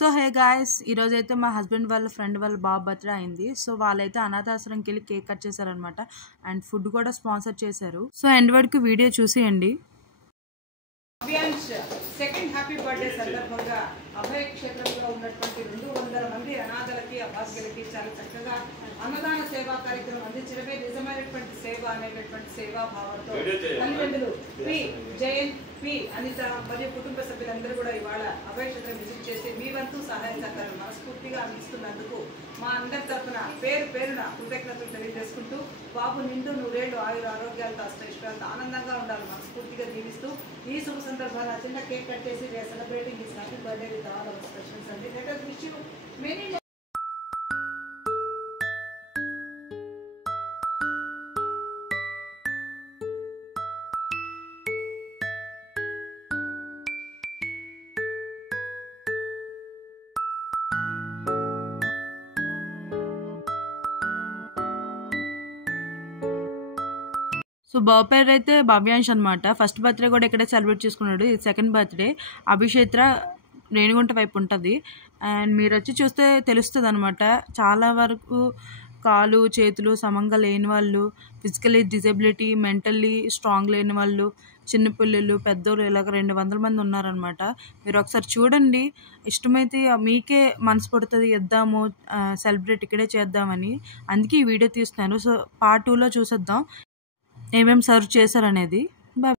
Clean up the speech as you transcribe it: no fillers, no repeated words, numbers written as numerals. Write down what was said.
So hey guys, ఈరోజు అయితే మా హస్బెండ్ వాళ్ళ ఫ్రెండ్ వాళ్ళ బాబు బర్త్డే అయింది. సో వాళ్ళైతే అనాథాశ్రమంకి వెళ్ళి కేక్ కట్ చేశారనమాట. అండ్ ఫుడ్ కూడా స్పాన్సర్ చేశారు. సో ఎండ్ వరకు వీడియో చూసేయండి. సెకండ్ హ్యాపీ బర్త్డే సందర్భంగా అభయ క్షేత్రంలో ఉన్నటువంటి 200 మంది అనాథలకి అభాగ్యులకి చాలా చక్కగా అన్నదాన సేవా కార్యక్రమం అందించడమే నిజమైనటువంటి సేవ అనేటటువంటి సేవా భావంతో తల్లిదండ్రులు పి జయన్ పి అనిత మరియు కుటుంబ సభ్యులందరూ కూడా ఇవాళ అభయ క్షేత్రం విజిట్ చేసి మీ వంతు సహాయ సహకారం మనస్ఫూర్తిగా అందిస్తున్నందుకు మా అందరి తరఫున పేరు పేరున కృతజ్ఞతలు తెలియజేసుకుంటూ బాబు నిండు 100 ఏళ్ళు ఆయుర ఆరోగ్యాలతో అష్టైశ్వర్యాలతో ఆనందంగా ఉండాలి మనస్ఫూర్తిగా దీవిస్తూ ఈ శుభ సందర్భాన చిన్న కేక్ కట్ చేసి celebrating his happy birthday with all our specials అండి. Let us wish you many so బాబు పేరు అయితే భవ్యాంష్ అనమాట. ఫస్ట్ బర్త్డే కూడా ఇక్కడే సెలబ్రేట్ చేసుకున్నాడు. ఇది సెకండ్ బర్త్డే. అభిషేత్ర రేణిగుంట వైపు ఉంటుంది. అండ్ మీరు వచ్చి చూస్తే తెలుస్తుంది అనమాట. చాలా వరకు కాలు చేతులు సమంగా లేని వాళ్ళు, ఫిజికలీ డిజబిలిటీ, మెంటల్లీ స్ట్రాంగ్ లేని వాళ్ళు, చిన్నపిల్లలు పెద్దోళ్ళు ఇలాగ 200 మంది ఉన్నారనమాట. మీరు ఒకసారి చూడండి, ఇష్టమైతే మీకే మనసు పడుతుంది ఇద్దాము సెలబ్రేట్ ఇక్కడే చేద్దామని. అందుకే ఈ వీడియో తీస్తున్నాను. సో పార్ట్ 2లో చూసేద్దాం ఏమేమి సర్వ్ చేశారనేది.